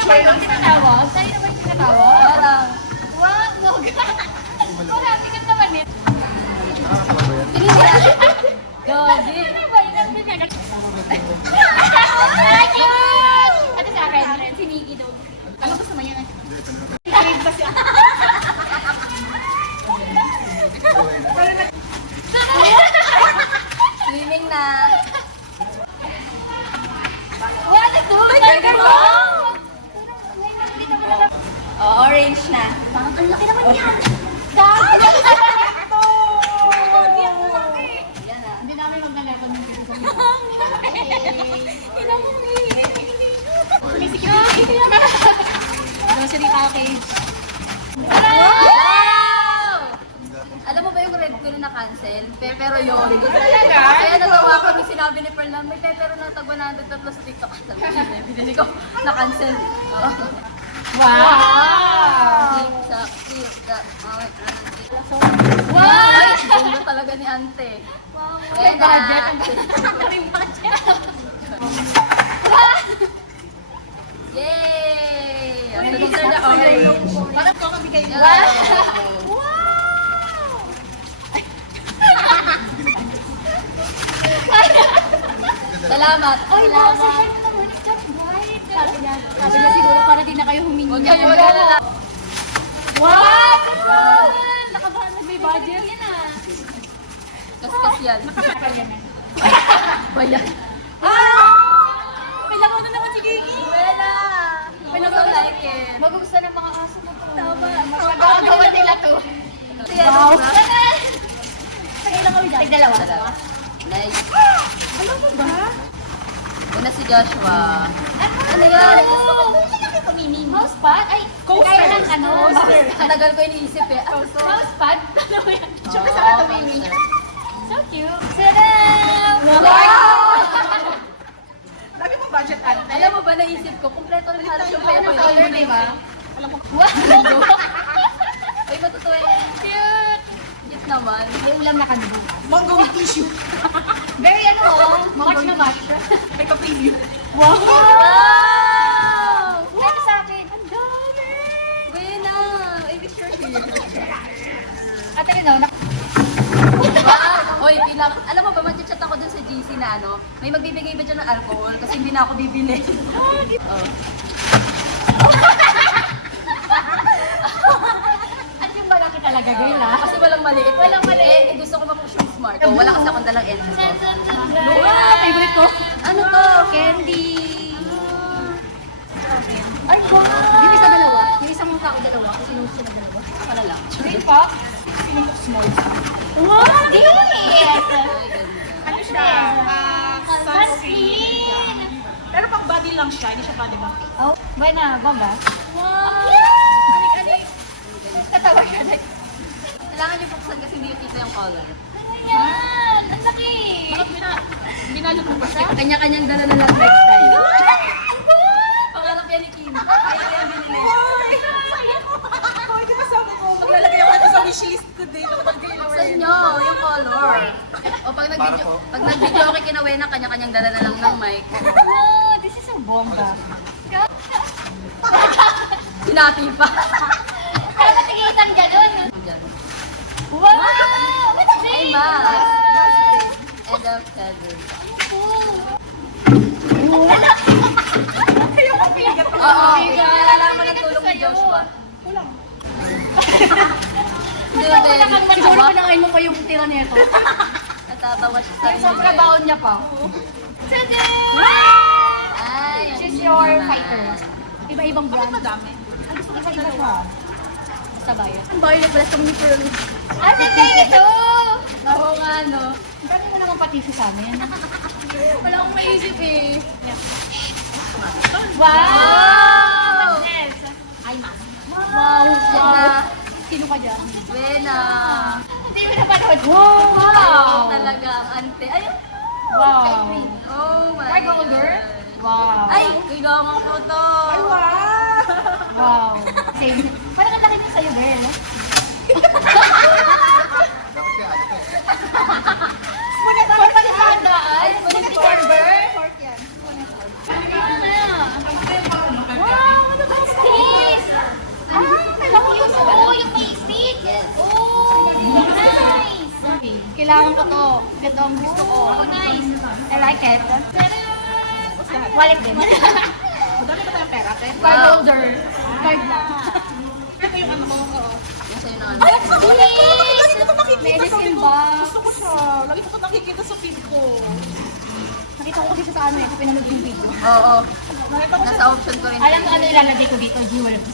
ba yung tinatawag? Tayo na ba yung tinatawag? Parang, Wow, wag. Wala, bigat naman eh. Gogi. Ano ba? Yung nagbibigay. Ay, cute! Ito sa akin, si Nikki daw. Ano gusto mo yan? Crave kasi ako. Swimming na. What? Ito? Oh, orange na. Parang ang laki naman yan. Dami! Yan na. Hindi namin mag-level ng pinto. Grocery package. Wow! Alam mo ba yung red ko na na-cancel? Pepero yun. Kaya natawa ko nung sinabi ni Pearl na may pepero na tag 100 plus dito. Sabi ko, binili ko. Na-cancel. Wow! Wow! Ay, gundo talaga ni Ante. Wow! May budget. May budget. Yay! Ang sunod na orange. Bakit ko kabigay mo? Wow! Salamat. Ay, wow! Sa hair naman. It's just bright. Sabi niya siguro para di na kayo humingi. Huwag kayo mag-alala. Wow! Nakabahan na may budget. Yan ah. Kaskas yan. Bayan. May laro na naman si Gigi. Bella! I don't like it. Magugustuhan ng mga aso mo to. Tama. Magagawa nila to. Wow! Tagay lang kami dyan. Tigdalawa. Nice. Alam mo ba? Una si Joshua. Ano yan? Mouse pad? Ay, kaya lang ano? Ang tagal ko iniisip eh. Mouse pad? Ano yan? Tsaka sa tumingin. So cute. Wow! Sabi mo budget ate. Alam mo ba, naisip ko, kumpleto rin halos yung Ano pepper. color, di ba? Alam mo, Wow! Uy, matutuwa yan. Cute! Cute naman. May ulam na kami bukas. mango with tissue. Very ano oh, match na match. May pa-preview. Wow! Wow! Ito sa akin. Ang dami! Buena! I wish you're here. At ano, Wow! Uy, bilang, alam mo ba, mag-chat ako dun sa GC na ano, may magbibigay ba dyan ng alcohol kasi hindi na ako bibili. Oh. at yung malaki talaga, girl ah. Kasi walang maliit. Walang maliit. Eh, gusto ko mapush yung smart. Oh, wala kasi akong dalang edge. Wow! Favorite ko. Ano to? Candy. Ay, wow! Yung isa dalawa. Yung isang mukha ko dalawa. Kasi yung isa dalawa. Wala lang. Green box. Feeling ko small. Wow! Yes! Ano siya? Sunscreen! Pero pang body lang siya, hindi siya body bank. Oh, buena, bomba. Wow! Anik-anik. Tatawa siya. Kailangan niyo buksan kasi hindi yung kita yung color. Ano yan? Ang laki! Binalot mo ba siya? Kanya-kanyang dala na lang next time. Pangarap yan ni Kim. Kaya yan binili. Hoy, di ba sabi ko, maglalagay ako sa wishlist ko din. Buksan nyo yung color. O pag nag-video okay kinawena, kanya-kanyang dala na lang ng mic. Oh, this is a bomba. Sinati pa. Kaya matigitan gano'n. Diyan. Wow! What's this? Ay, mask. And a feather. Kayo ang bigat. Oo, kailangan mo ng tulong ni Joshua. Kulang. Siguro pinakain mo pa yung tira nito. Natatawa siya sa inyo. Sobrang baon niya pa. Tada! Ay, Choose your fighter. Iba-ibang brand. Madami. Iba-iba siya. Sa bayan. ang bayo nagbalas kami ni Pearl. Ano na ito? Oo nga, no? Ang dami mo naman patisyo sa amin. Wala akong maisip eh. Wow! Ay, mas. Wow! Sino ka dyan? Buena! Hindi mo napanood. Wow! Talaga ang ante. Ayun! Wow! Oh my Ay, golder? Wow! Ay! Kailangan ko to! Ay, wow! Wow! Same. Parang ang laki niya sa'yo, girl. Muna ba? Parang palikada ay. Muna Torber? Wow! Kailangan ko to. Ganda ang gusto ko. Oh, nice. I like it. Wallet din. Madami ba tayong pera, te? Card holder. Card na. Ito yung ano mo. Yung sa'yo na ano. Ay, ang galing ko! Lagi ko ito nakikita. Medicine Sabi ko, box. gusto ko siya. Lagi ko ito nakikita sa feed ko. Nakita ko kasi siya sa ano eh. Sa pinanood yung video. Oo. Nakita ko siya. Nasa option ko rin. Alam ko ano ilalagay ko dito. Jewels.